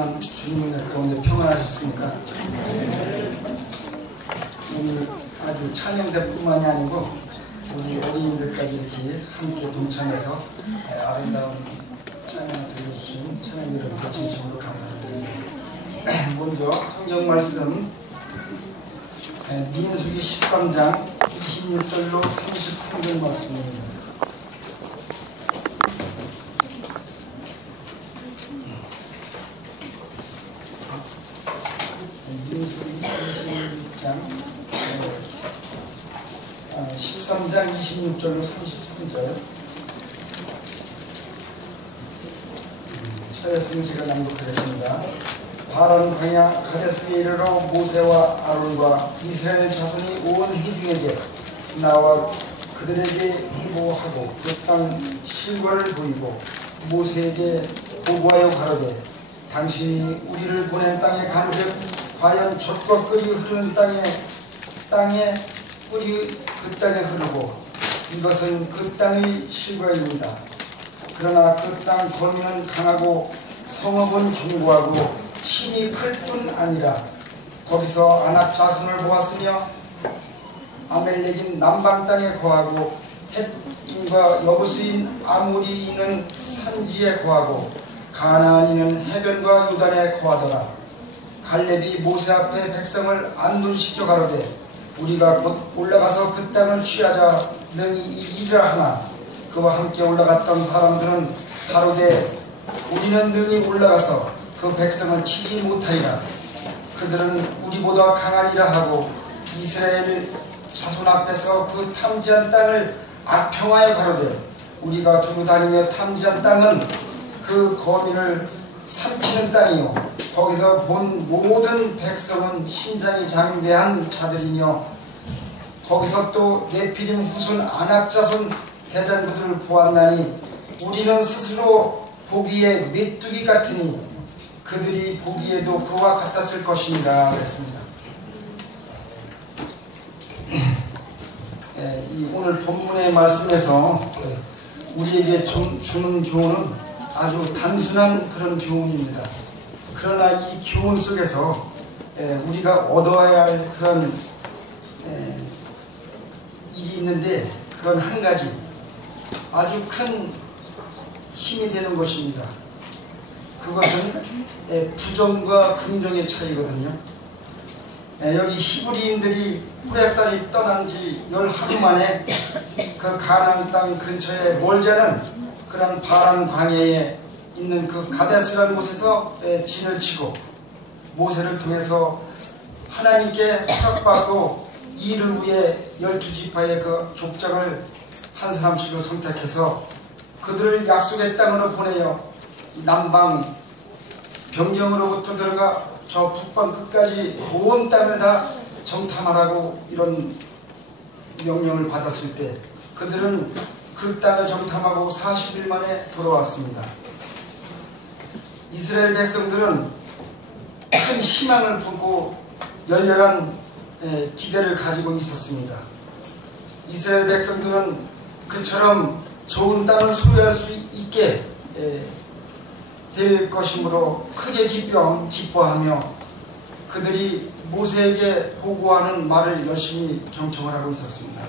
그렇지만 주님의 가운데 평안하셨습니까? 오늘 아주 찬양대뿐만이 아니고 우리 어린이들까지 이렇게 함께 동참해서 아름다운 찬양을 들려주신 찬양 여러분께 진심으로 감사드립니다. 먼저 성경 말씀 민수기 13장 26절로 33절 말씀입니다. 민수기 13장 26절로 33절 차였으면 제가 낭독하겠습니다. 파란 광야 가데스에 이르러 모세와 아론과 이스라엘 자손이 온 회중에게 나와 그들에게 회보하고 그 땅 실과를 보이고 모세에게 보고하여 가로되 당신이 우리를 보낸 땅에 간즉 과연 젖과 꿀이 흐르는 땅에 꿀이 그 땅에 흐르고 이것은 그 땅의 실과입니다. 그러나 그 땅 거민은 강하고 성읍은 견고하고 힘이 클 뿐 아니라 거기서 아낙 자손을 보았으며 아멜렉인 남방 땅에 거하고 헷인과 여부스인 아모리인은 산지에 거하고 가나안인은 해변과 요단에 거하더라. 갈렙이 모세 앞에 백성을 안둔시켜 가로되 우리가 곧 올라가서 그 땅을 취하자 능히 이기리라 하나 그와 함께 올라갔던 사람들은 가로되 우리는 능히 올라가서 그 백성을 치지 못하리라. 그들은 우리보다 강하리라 하고 이스라엘 자손 앞에서 그 탐지한 땅을 악평하여 가로되 우리가 두루 다니며 탐지한 땅은 그 거민을 삼키는 땅이요 거기서 본 모든 백성은 신장이 장대한 자들이며 거기서 또 네피림 후손 아낙 자손 대장부들을 보았나니 우리는 스스로 보기에 메뚜기 같으니 그들이 보기에도 그와 같았을 것이니라 그랬습니다. 이 오늘 본문의 말씀에서 우리에게 주는 교훈은 아주 단순한 그런 교훈입니다. 그러나 이 교훈 속에서 우리가 얻어야 할 그런 일이 있는데 그건 한 가지 아주 큰 힘이 되는 것입니다. 그것은 부정과 긍정의 차이거든요. 여기 히브리인들이 후렙산이 떠난 지 10하루 만에 그 가나안 땅 근처에 멀지 않은 그런 파란 광야에 있는 그 가데스라는 곳에서 진을 치고 모세를 통해서 하나님께 허락받고 이를 위해 12지파의 그 족장을 한 사람씩을 선택해서 그들을 약속의 땅으로 보내요. 남방 병경으로부터 들어가 저 북방 끝까지 온 땅을 다 정탐하라고 이런 명령을 받았을 때 그들은 그 땅을 정탐하고 40일 만에 돌아왔습니다. 이스라엘 백성들은 큰 희망을 품고 열렬한 기대를 가지고 있었습니다. 이스라엘 백성들은 그처럼 좋은 땅을 소유할 수 있게 될 것이므로 크게 기뻐하며 그들이 모세에게 보고하는 말을 열심히 경청을 하고 있었습니다.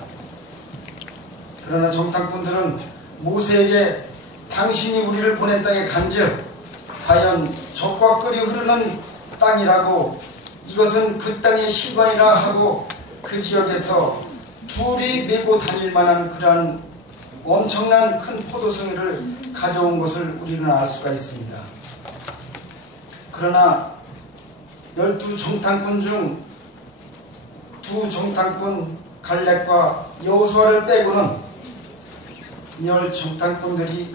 그러나 정탐꾼들은 모세에게 당신이 우리를 보낸 땅에 간즉 과연 젖과 꿀이 흐르는 땅이라고 이것은 그 땅의 실관이라 하고 그 지역에서 둘이 메고 다닐 만한 그러한 엄청난 큰 포도송이를 가져온 것을 우리는 알 수가 있습니다. 그러나 12정탐꾼 중 2정탐꾼 갈렙과 여호수아를 빼고는 10정탐꾼들이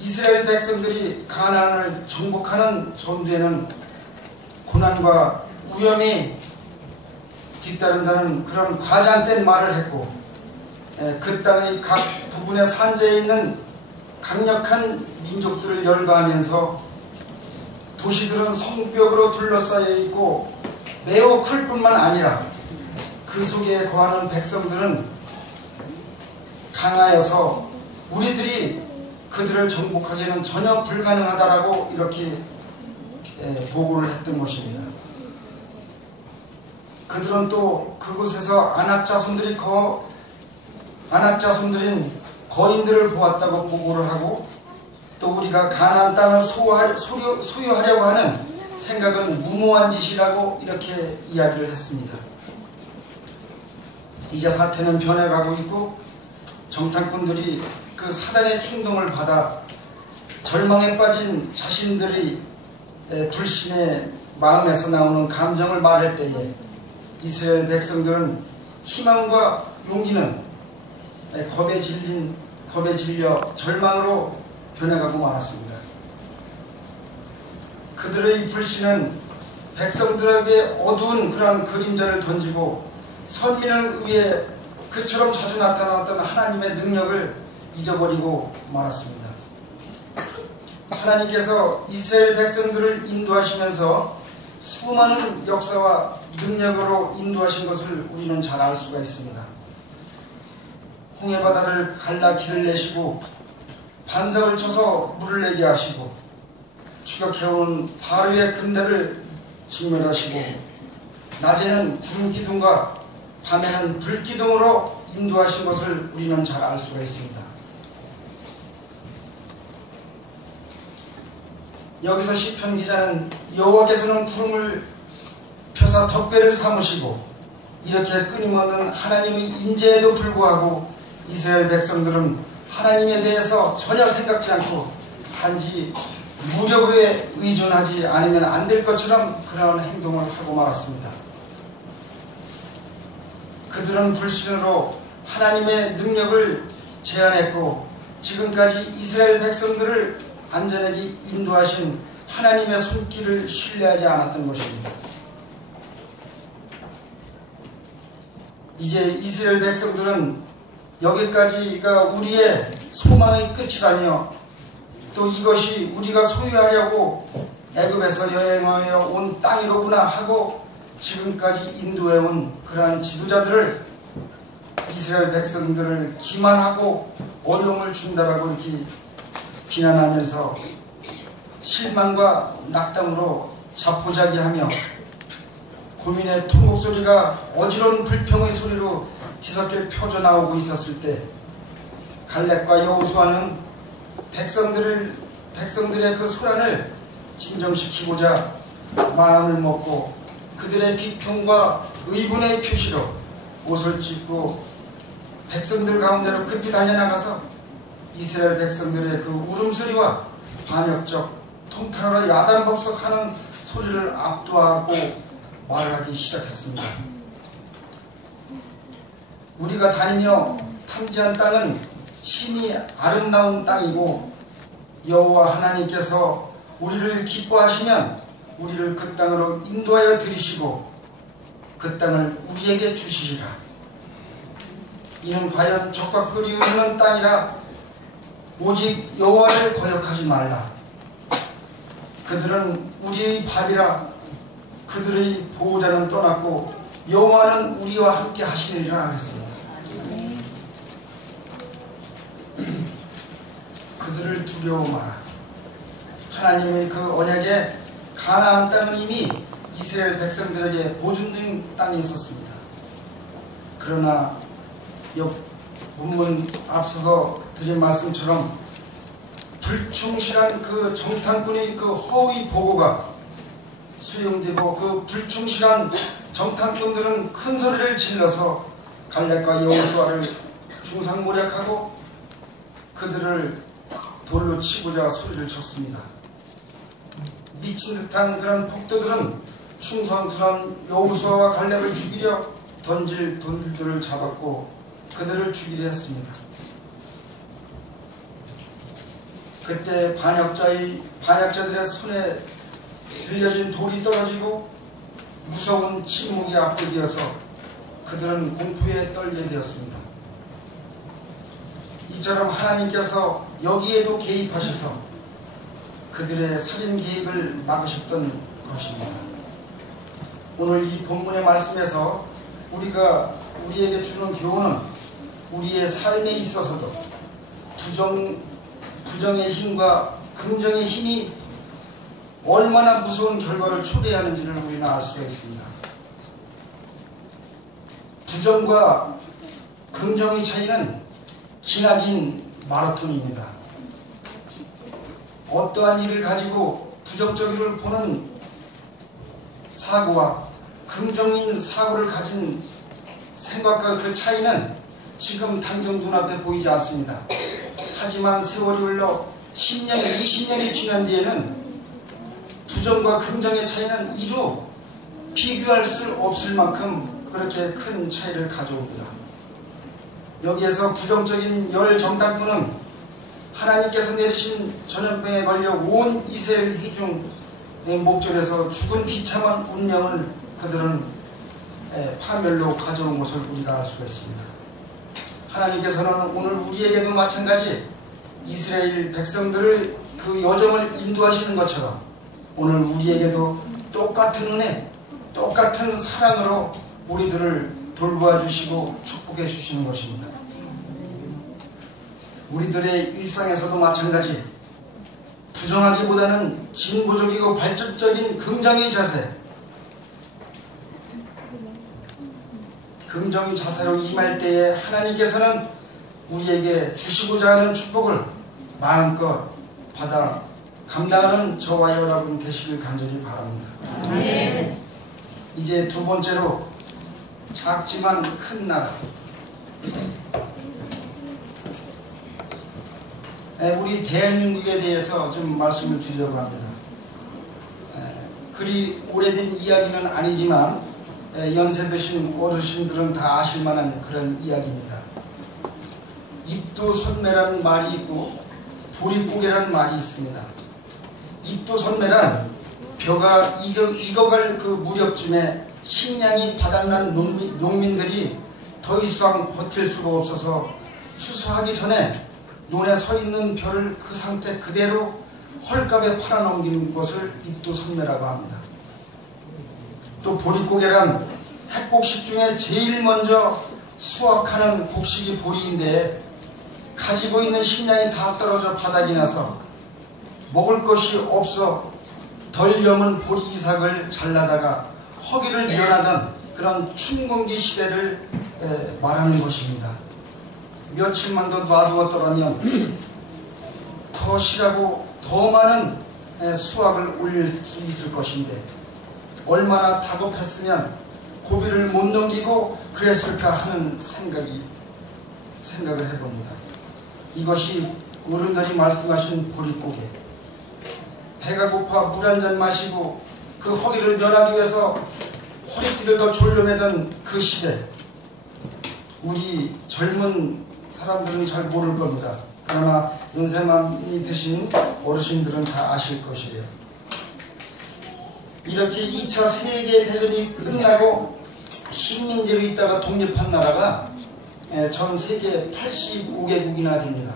이스라엘 백성들이 가나안을 정복하는 전투에는 고난과 위험이 뒤따른다는 그런 과장된 말을 했고 그 땅의 각 부분의 산지에 있는 강력한 민족들을 열거하면서 도시들은 성벽으로 둘러싸여 있고 매우 클 뿐만 아니라 그 속에 거하는 백성들은 강하여서 우리들이 그들을 정복하기에는 전혀 불가능하다라고 이렇게 보고를 했던 것입니다. 그들은 또 그곳에서 안악자손들인 거인들을 보았다고 보고를 하고, 또 우리가 가나안 땅을 소유하려고 하는 생각은 무모한 짓이라고 이렇게 이야기를 했습니다. 이제 사태는 변해가고 있고, 정탐꾼들이 그 사단의 충동을 받아 절망에 빠진 자신들의 불신의 마음에서 나오는 감정을 말할 때에 이스라엘 백성들은 희망과 용기는 겁에 질려 절망으로 변해가고 말았습니다. 그들의 불신은 백성들에게 어두운 그런 그림자를 던지고 선민을 위해 그처럼 자주 나타났던 하나님의 능력을 잊어버리고 말았습니다. 하나님께서 이스라엘 백성들을 인도하시면서 수많은 역사와 능력으로 인도하신 것을 우리는 잘 알 수가 있습니다. 홍해바다를 갈라 길을 내시고, 반석을 쳐서 물을 내게 하시고, 추격해온 바로의 군대를 직멸하시고, 낮에는 구름 기둥과 밤에는 불 기둥으로 인도하신 것을 우리는 잘 알 수가 있습니다. 여기서 시편 기자는 여호와께서는 구름을 펴사 덮개를 삼으시고, 이렇게 끊임없는 하나님의 인재에도 불구하고 이스라엘 백성들은 하나님에 대해서 전혀 생각지 않고 단지 무력에 의존하지 않으면 안 될 것처럼 그런 행동을 하고 말았습니다. 그들은 불신으로 하나님의 능력을 제한했고, 지금까지 이스라엘 백성들을 안전하게 인도하신 하나님의 손길을 신뢰하지 않았던 것입니다. 이제 이스라엘 백성들은 여기까지가 우리의 소망의 끝이라며, 또 이것이 우리가 소유하려고 애굽에서 여행하여 온 땅이로구나 하고 지금까지 인도해온 그러한 지도자들을, 이스라엘 백성들을 기만하고 어려움을 준다라고 이렇게 비난하면서 실망과 낙담으로 자포자기하며 고민의 통곡 소리가 어지러운 불평의 소리로 뒤섞여 펴져나오고 있었을 때, 갈렙과 여호수아는 백성들의 그 소란을 진정시키고자 마음을 먹고 그들의 비통과 의분의 표시로 옷을 찢고 백성들 가운데로 급히 달려나가서 이스라엘 백성들의 그 울음소리와 반역적 통탄으로 야단법석하는 소리를 압도하고 말을 하기 시작했습니다. 우리가 다니며 탐지한 땅은 심히 아름다운 땅이고, 여호와 하나님께서 우리를 기뻐하시면 우리를 그 땅으로 인도하여 들이시고 그 땅을 우리에게 주시리라. 이는 과연 적과 꿀이 흐르는 땅이라. 오직 여호와를 거역하지 말라. 그들은 우리의 밥이라. 그들의 보호자는 떠났고 여호와는 우리와 함께 하시리라 하겠습니다. 그들을 두려워 마라. 하나님의 그 언약에 가나안 땅은 이미 이스라엘 백성들에게 보증된 땅이 있었습니다. 그러나 본문 앞서서 드린 말씀처럼 불충실한 그 정탐꾼의 그 허위 보고가 수용되고, 그 불충실한 정탐꾼들은 큰 소리를 질러서 갈렙과 여호수아를 중상모략하고 그들을 돌로 치고자 소리를 쳤습니다. 미친 듯한 그런 폭도들은 충성스러운 여호수아와 갈렙을 죽이려 던질 돌들을 잡았고 그들을 죽이려 했습니다. 그때 반역자들의 손에 들려진 돌이 떨어지고 무서운 침묵이 압도되어서 그들은 공포에 떨게 되었습니다. 이처럼 하나님께서 여기에도 개입하셔서 그들의 살인 계획을 막으셨던 것입니다. 오늘 이 본문의 말씀에서 우리에게 주는 교훈은 우리의 삶에 있어서도 부정의 힘과 긍정의 힘이 얼마나 무서운 결과를 초래하는지를 우리는 알 수가 있습니다. 부정과 긍정의 차이는 기나긴 마라톤입니다. 어떠한 일을 가지고 부정적으로 보는 사고와 긍정인 사고를 가진 생각과 그 차이는 지금 당장 눈앞에 보이지 않습니다. 하지만 세월이 흘러 10년, 20년이 지난 뒤에는 부정과 긍정의 차이는 이루 비교할 수 없을 만큼 그렇게 큰 차이를 가져옵니다. 여기에서 부정적인 열정당군은 하나님께서 내리신 전염병에 걸려 온 이스라엘 회중의 목전에서 죽은 비참한 운명을 그들은 파멸로 가져온 것을 우리가 알 수가 있습니다. 하나님께서는 오늘 우리에게도 마찬가지 이스라엘 백성들을 그 여정을 인도하시는 것처럼 오늘 우리에게도 똑같은 은혜, 똑같은 사랑으로 우리들을 돌보아 주시고 축복해 주시는 것입니다. 우리들의 일상에서도 마찬가지 부정하기보다는 진보적이고 발전적인 긍정의 자세, 긍정의 자세로 임할 때에 하나님께서는 우리에게 주시고자 하는 축복을 마음껏 받아 감당하는 저와 여러분 되시길 간절히 바랍니다. 네. 이제 두 번째로 작지만 큰 나라, 우리 대한민국에 대해서 좀 말씀을 드리려고 합니다. 그리 오래된 이야기는 아니지만 연세 드신 어르신들은 다 아실 만한 그런 이야기입니다. 입도선매라는 말이 있고 보릿고개라는 말이 있습니다. 입도선매란 벼가 익어갈 그 무렵쯤에 식량이 바닥난 농민들이 더 이상 버틸 수가 없어서 추수하기 전에 논에 서 있는 벼를 그 상태 그대로 헐값에 팔아넘기는 것을 입도선매라고 합니다. 또 보릿고개란 핵곡식 중에 제일 먼저 수확하는 곡식이 보리인데 가지고 있는 식량이 다 떨어져 바닥이 나서 먹을 것이 없어 덜 여문 보리 이삭을 잘라다가 허기를 면하던 그런 춘궁기 시대를 말하는 것입니다. 며칠만 더 놔두었더라면 더 실하고 더 많은 수확을 올릴 수 있을 것인데 얼마나 다급했으면 고비를 못 넘기고 그랬을까 하는 생각을 해봅니다. 이것이 어른들이 말씀하신 보릿고개, 배가 고파 물 한 잔 마시고 그 허기를 면하기 위해서 허리띠를 더 졸려매던 그 시대, 우리 젊은 사람들은 잘 모를 겁니다. 그러나 연세 많이 드신 어르신들은 다 아실 것이에요. 이렇게 2차 세계대전이 끝나고 식민지로 있다가 독립한 나라가 전 세계 85개국이나 됩니다.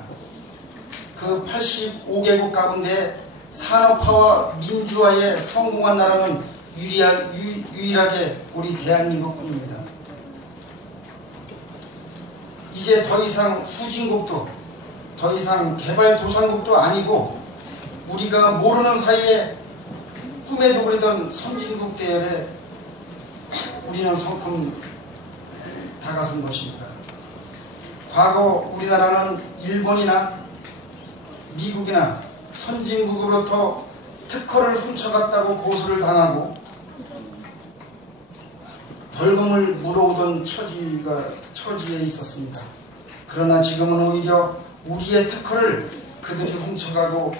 그 85개국 가운데 산업화와 민주화에 성공한 나라는 유일하게 우리 대한민국뿐입니다. 이제 더 이상 후진국도 더 이상 개발도상국도 아니고 우리가 모르는 사이에 꿈에도 그리던 선진국 대열에 우리는 성큼 다가선 것입니다. 과거 우리나라는 일본이나 미국이나 선진국으로부터 특허를 훔쳐갔다고 고소를 당하고 벌금을 물어오던 처지에 있었습니다. 그러나 지금은 오히려 우리의 특허를 그들이 훔쳐가고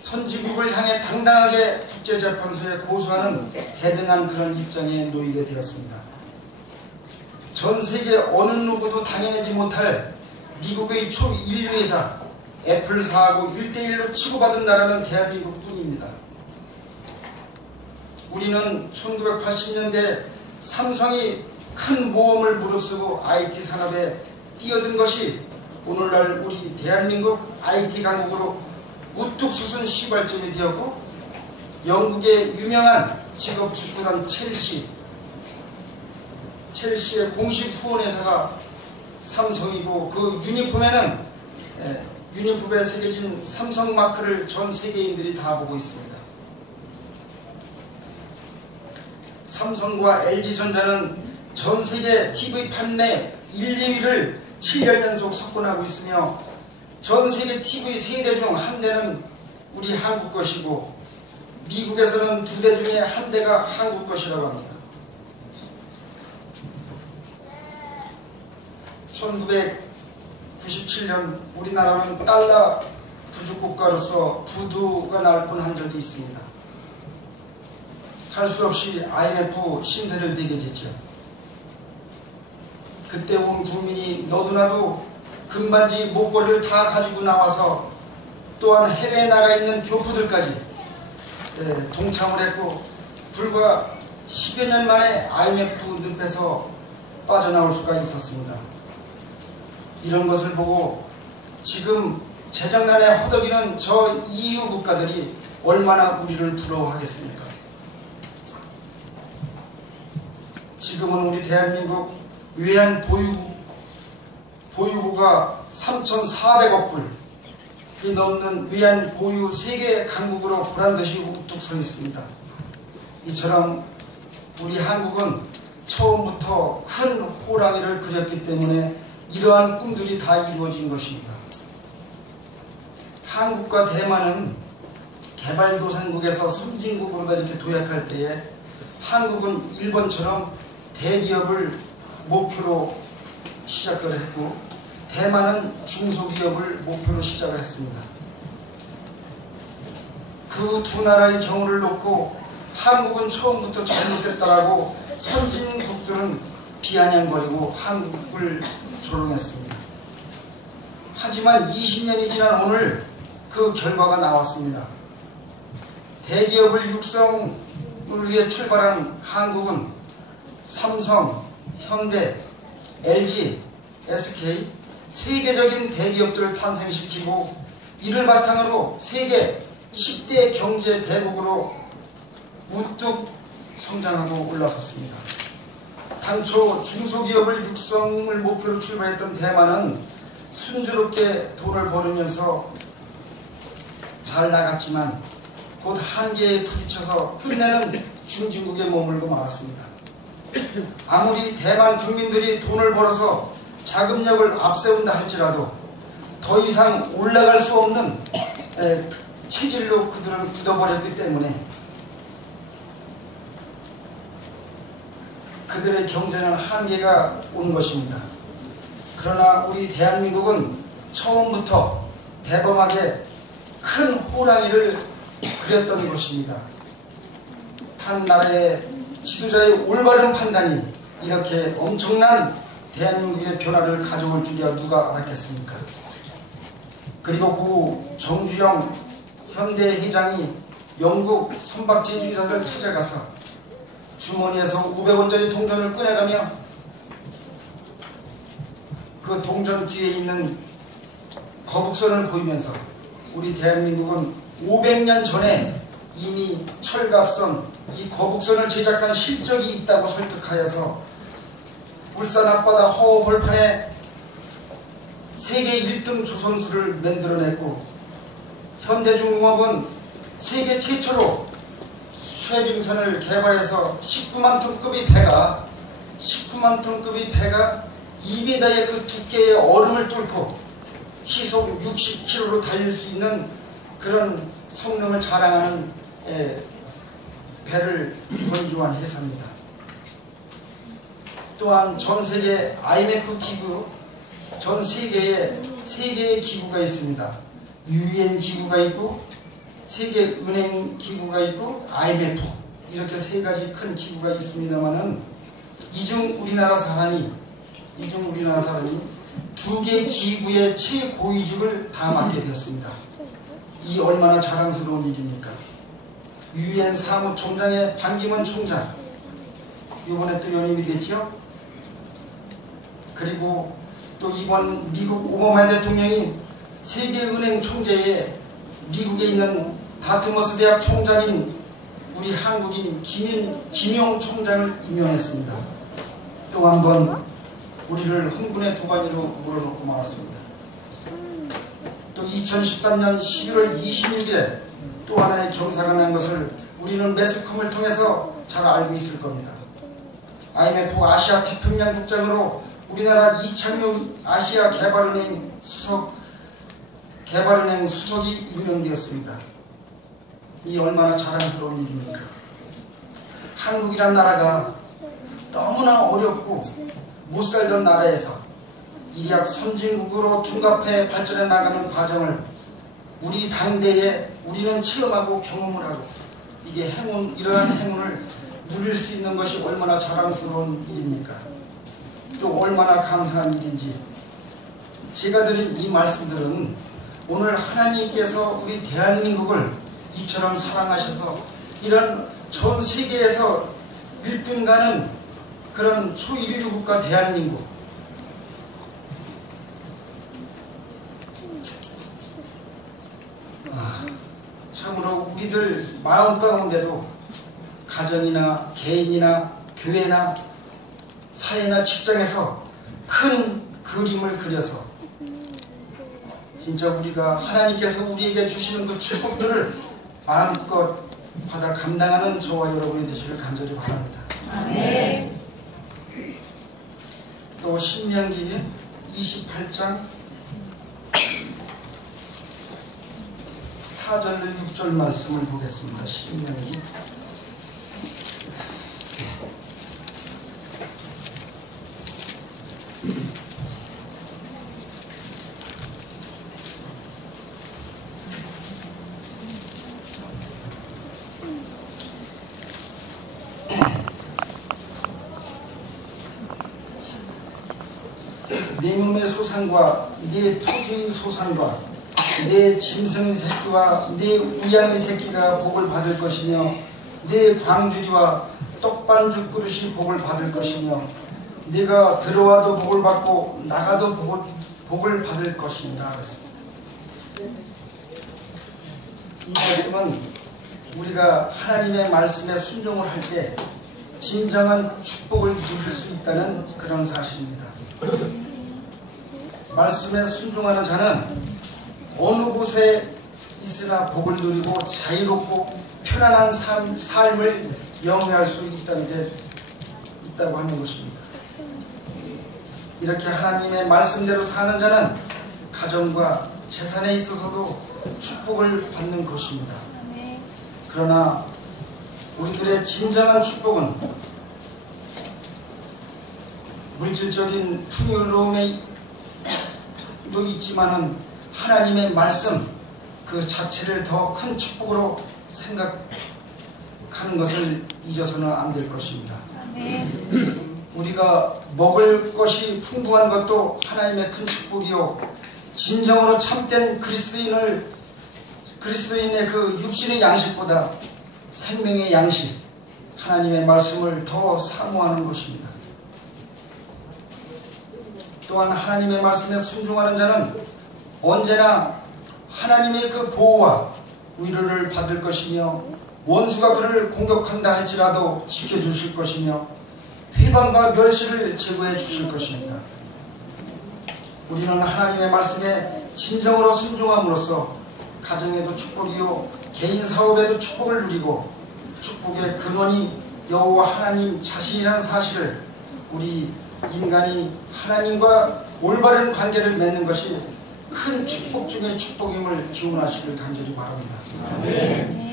선진국을 향해 당당하게 국제재판소에 고소하는 대등한 그런 입장에 놓이게 되었습니다. 전 세계 어느 누구도 당해내지 못할 미국의 초인류 회사 애플사하고 1대1로 치고받은 나라는 대한민국뿐입니다. 우리는 1980년대 삼성이 큰 모험을 무릅쓰고 IT 산업에 뛰어든 것이 오늘날 우리 대한민국 IT 강국으로 우뚝 솟은 시발점이 되었고, 영국의 유명한 직업 축구단 첼시의 공식 후원회사가 삼성이고, 그 유니폼에는 유니폼에 새겨진 삼성 마크를 전 세계인들이 다 보고 있습니다. 삼성과 LG전자는 전 세계 TV 판매 1, 2위를 7년 연속 석권하고 있으며 전 세계 TV 3대 중 1대는 우리 한국 것이고 미국에서는 2대 중에 1대가 한국 것이라고 합니다. 1997년 우리나라는 달러 부족국가로서 부도가 날 뻔한 적이 있습니다. 할 수 없이 IMF 신세를 지게 됐죠. 그때 온 국민이 너도나도 금반지 목걸이를 다 가지고 나와서 또한 해외에 나가 있는 교포들까지 동참을 했고 불과 10여 년 만에 IMF 늪에서 빠져나올 수가 있었습니다. 이런 것을 보고 지금 재정난에 허덕이는 저 EU 국가들이 얼마나 우리를 부러워하겠습니까? 지금은 우리 대한민국 외환 보유고가 3,400억 불이 넘는 외환 보유 세계 강국으로 보란듯이 우뚝 서 있습니다. 이처럼 우리 한국은 처음부터 큰 호랑이를 그렸기 때문에 이러한 꿈들이 다 이루어진 것입니다. 한국과 대만은 개발도상국에서 선진국으로 이렇게 도약할 때에 한국은 일본처럼 대기업을 목표로 시작을 했고 대만은 중소기업을 목표로 시작을 했습니다. 그 두 나라의 경우를 놓고 한국은 처음부터 잘못됐다라고 선진국들은 비아냥거리고 한국을 조롱했습니다. 하지만 20년이 지난 오늘 그 결과가 나왔습니다. 대기업을 육성을 위해 출발한 한국은 삼성, 현대, LG, SK 세계적인 대기업들을 탄생시키고 이를 바탕으로 세계 10대 경제 대국으로 우뚝 성장하고 올라섰습니다. 당초 중소기업을 육성을 목표로 출발했던 대만은 순조롭게 돈을 벌으면서 잘 나갔지만 곧 한계에 부딪혀서 끝내는 중진국에 머물고 말았습니다. 아무리 대만 국민들이 돈을 벌어서 자금력을 앞세운다 할지라도 더 이상 올라갈 수 없는 체질로 그들은 굳어버렸기 때문에 그들의 경제는 한계가 온 것입니다. 그러나 우리 대한민국은 처음부터 대범하게 큰 호랑이를 그렸던 것입니다. 한 나라의 지도자의 올바른 판단이 이렇게 엄청난 대한민국의 변화를 가져올 줄이야 누가 알았겠습니까? 그리고 그 정주영 현대 회장이 영국 선박제주의사들 찾아가서 주머니에서 500원짜리 동전을 꺼내가며 그 동전 뒤에 있는 거북선을 보이면서 우리 대한민국은 500년 전에 이미 철갑선, 이 거북선을 제작한 실적이 있다고 설득하여서 울산 앞바다 허허벌판에 세계 1등 조선수를 만들어냈고 현대중공업은 세계 최초로 쉐빙선을 개발해서 19만 톤급의 배가 2m의 그 두께의 얼음을 뚫고 시속 60km로 달릴 수 있는 그런 성능을 자랑하는 배를 건조한 회사입니다. 또한 전 세계 IMF 기구, 전 세계에 3개의 기구가 있습니다. UN 기구가 있고 세계은행 기구가 있고 IMF 이렇게 3가지 큰 기구가 있습니다만은 이중 우리나라 사람이 2개 기구의 최고위직을 다 맡게 되었습니다. 이 얼마나 자랑스러운 일입니까? UN 사무총장의 반기문 총장 이번에 또 연임이 됐죠. 그리고 또 이번 미국 오바마 대통령이 세계은행 총재에 미국에 있는 다트머스 대학 총장인 우리 한국인 김용 총장을 임명했습니다. 또 한 번 우리를 흥분의 도가니로 몰아넣고 말았습니다. 또 2013년 11월 26일에 또 하나의 경사가 난 것을 우리는 매스컴을 통해서 잘 알고 있을 겁니다. IMF 아시아 태평양 국장으로 우리나라 이창용 아시아 개발은행 수석이 임명되었습니다. 이 얼마나 자랑스러운 일입니까? 한국이란 나라가 너무나 어렵고 못 살던 나라에서 일약 선진국으로 둔갑해 발전해 나가는 과정을 우리 당대에 우리는 체험하고 경험을 하고 이게 이러한 행운을 누릴 수 있는 것이 얼마나 자랑스러운 일입니까? 또 얼마나 감사한 일인지 제가 드린 이 말씀들은 오늘 하나님께서 우리 대한민국을 이처럼 사랑하셔서 이런 전 세계에서 1등 가는 그런 초일류 국가 대한민국, 참으로 우리들 마음 가운데도 가정이나 개인이나 교회나 사회나 직장에서 큰 그림을 그려서 진짜 우리가 하나님께서 우리에게 주시는 그 축복들을 마음껏 받아 감당하는 저와 여러분이 되시길 간절히 바랍니다. 아멘. 또 신명기 28장 4절 6절 말씀을 보겠습니다. 신명기 네 몸의 소산과 네 토지의 소산과 네 짐승의 새끼와 네 우양의 새끼가 복을 받을 것이며 네 광주리와 떡반죽 그릇이 복을 받을 것이며 네가 들어와도 복을 받고 나가도 복을 받을 것이니라. 이 말씀은 우리가 하나님의 말씀에 순종을 할 때 진정한 축복을 누릴 수 있다는 그런 사실입니다. 말씀에 순종하는 자는 어느 곳에 있으나 복을 누리고 자유롭고 편안한 삶을 영위할 수 있다고 하는 것입니다. 이렇게 하나님의 말씀대로 사는 자는 가정과 재산에 있어서도 축복을 받는 것입니다. 그러나 우리들의 진정한 축복은 물질적인 풍요로움에도 있지만은 하나님의 말씀 그 자체를 더 큰 축복으로 생각하는 것을 잊어서는 안 될 것입니다. 우리가 먹을 것이 풍부한 것도 하나님의 큰 축복이요, 진정으로 참된 그리스도인의 그 육신의 양식보다 생명의 양식, 하나님의 말씀을 더 사모하는 것입니다. 또한 하나님의 말씀에 순종하는 자는 언제나 하나님의 그 보호와 위로를 받을 것이며 원수가 그를 공격한다 할지라도 지켜주실 것이며 회방과 멸시를 제거해 주실 것입니다. 우리는 하나님의 말씀에 진정으로 순종함으로써 가정에도 축복이요 개인 사업에도 축복을 누리고 축복의 근원이 여호와 하나님 자신이라는 사실을 우리 인간이 하나님과 올바른 관계를 맺는 것이 큰 축복 중의 축복임을 기원하시길 간절히 바랍니다. 아멘.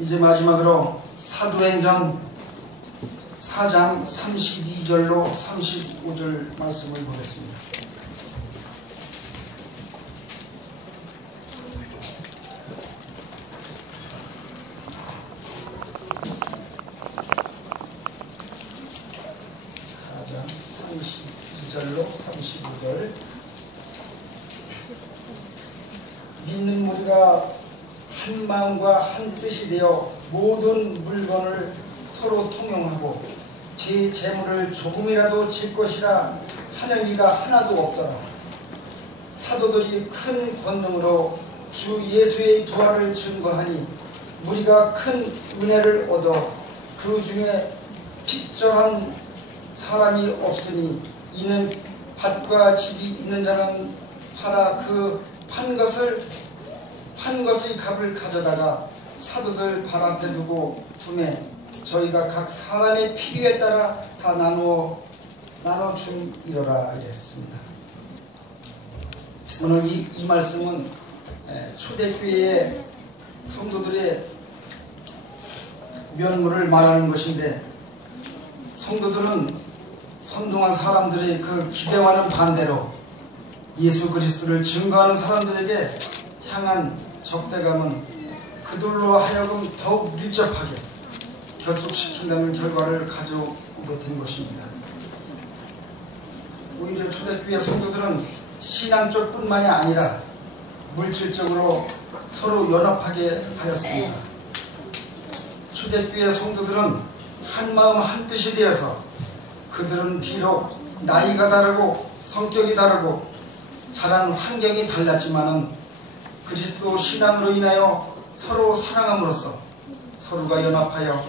이제 마지막으로 사도행전 4장 32절로 35절 말씀을 보겠습니다. 절로 35절. 믿는 무리가 한 마음과 한 뜻이 되어 모든 물건을 서로 통용하고 제 재물을 조금이라도 질 것이라 하는 이가 하나도 없더라. 사도들이 큰 권능으로 주 예수의 부활을 증거하니 무리가 큰 은혜를 얻어 그 중에 핍절한 사람이 없으니 이는 밭과 집이 있는 자는 팔아 그 판 한 것의 값을 가져다가 사도들 발 앞에 두고 두매 저희가 각 사람의 필요에 따라 다 나눠줌이러라 이랬습니다. 오늘 이 말씀은 초대교회의 성도들의 면모를 말하는 것인데, 성도들은 선동한 사람들의 그 기대와는 반대로 예수 그리스도를 증거하는 사람들에게 향한 적대감은 그들로 하여금 더욱 밀접하게 결속시킨다는 결과를 가져오게 된 것입니다. 오히려 초대교회 성도들은 신앙적 뿐만이 아니라 물질적으로 서로 연합하게 하였습니다. 초대교회 성도들은 한마음 한뜻이 되어서 그들은 비록 나이가 다르고 성격이 다르고 자란 환경이 달랐지만은 그리스도 신앙으로 인하여 서로 사랑함으로써 서로가 연합하여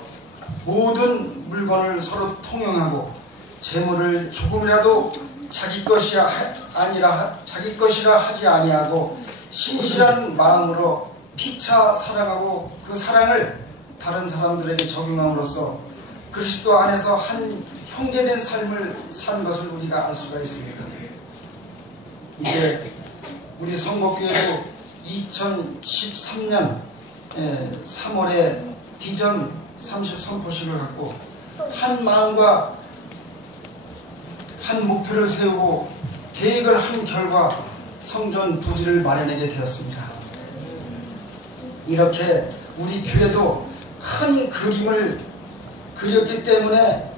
모든 물건을 서로 통용하고 재물을 조금이라도 자기 것이라 하지 아니하고 신실한 마음으로 피차 사랑하고 그 사랑을 다른 사람들에게 적용함으로써 그리스도 안에서 한 형제된 삶을 산 것을 우리가 알 수가 있습니다. 이제 우리 성곡교회도 2013년 3월에 비전 30선포식을 갖고 한 마음과 한 목표를 세우고 계획을 한 결과 성전 부지를 마련하게 되었습니다. 이렇게 우리 교회도 큰 그림을 그렸기 때문에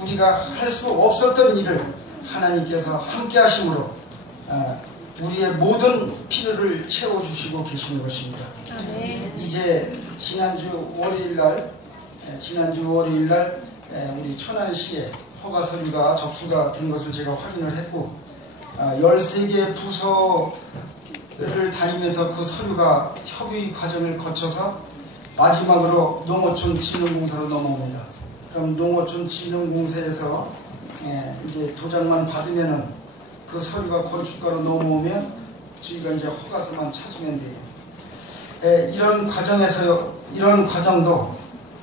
우리가 할 수 없었던 일을 하나님께서 함께 하심으로 우리의 모든 필요를 채워주시고 계시는 것입니다. 이제 지난주 월요일날 우리 천안시에 허가 서류가 접수가 된 것을 제가 확인을 했고 13개 부서를 다니면서 그 서류가 협의 과정을 거쳐서 마지막으로 농어촌 진흥공사로 넘어옵니다. 그럼 농어촌 진흥공사에서 이제 도장만 받으면은 그 서류가 건축가로 넘어오면 저희가 이제 허가서만 찾으면 돼요. 이런 과정도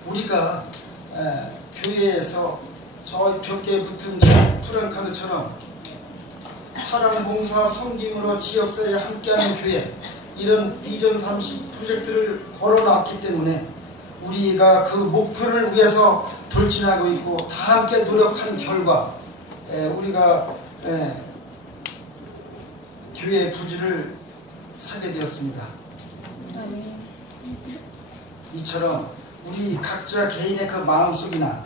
우리가 교회에서 저 벽에 붙은 플랜카드처럼 사랑봉사 섬김으로 지역사회에 함께하는 교회, 이런 비전 30 프로젝트를 걸어놨기 때문에 우리가 그 목표를 위해서 돌진하고 있고 다 함께 노력한 결과 우리가 교회 부지를 사게 되었습니다. 이처럼 우리 각자 개인의 그 마음속이나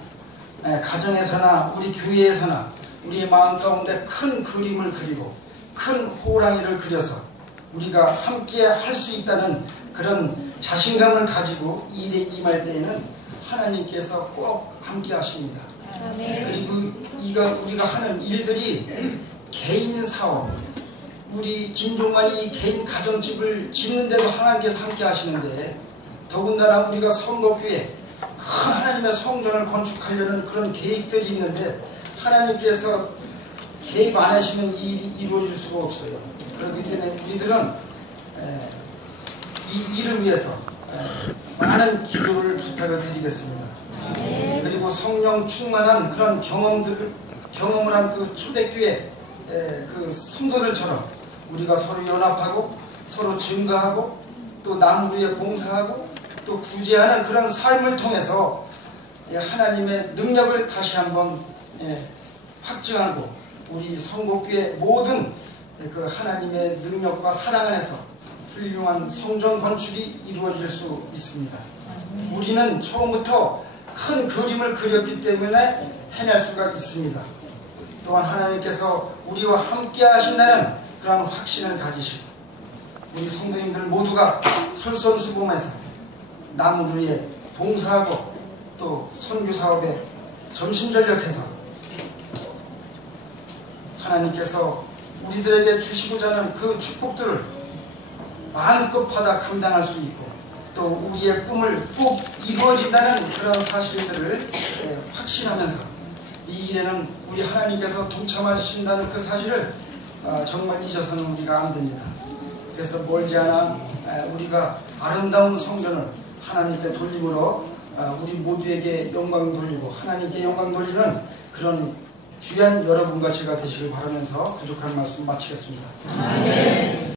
가정에서나 우리 교회에서나 우리의 마음 가운데 큰 그림을 그리고 큰 호랑이를 그려서 우리가 함께 할 수 있다는 그런 자신감을 가지고 일에 임할 때에는 하나님께서 꼭 함께 하십니다. 그리고 우리가 하는 일들이 개인 사업, 우리 김종만이 개인 가정집을 짓는데도 하나님께서 함께 하시는데, 더군다나 우리가 성곡교회 큰 하나님의 성전을 건축하려는 그런 계획들이 있는데 하나님께서 개입 안 하시면 이 일이 이루어질 수가 없어요. 그렇기 때문에 우리들은 이 일을 위해서 많은 기도를 부탁을 드리겠습니다. 그리고 성령 충만한 그런 경험을 한 그 초대교회 그 성도들처럼 우리가 서로 연합하고 서로 증거하고 또 남 위에 봉사하고 또 구제하는 그런 삶을 통해서 하나님의 능력을 다시 한번 확증하고 우리 성곡교회 모든 그 하나님의 능력과 사랑 안에서 훌륭한 성전 건축이 이루어질 수 있습니다. 우리는 처음부터 큰 그림을 그렸기 때문에 해낼 수가 있습니다. 또한 하나님께서 우리와 함께 하신다는 그런 확신을 가지시고 우리 성도님들 모두가 솔선수범해서 남을 위해 봉사하고 또 선교사업에 전심전력해서 하나님께서 우리들에게 주시고자 하는 그 축복들을 마음껏 받아 감당할 수 있고 또 우리의 꿈을 꼭 이루어진다는 그런 사실들을 확신하면서 이 일에는 우리 하나님께서 동참하신다는 그 사실을 정말 잊어서는 우리가 안 됩니다. 그래서 멀지 않아 우리가 아름다운 성전을 하나님께 돌림으로 우리 모두에게 영광 돌리고 하나님께 영광 돌리는 그런 귀한 여러분과 제가 되시길 바라면서 부족한 말씀 마치겠습니다. 아멘.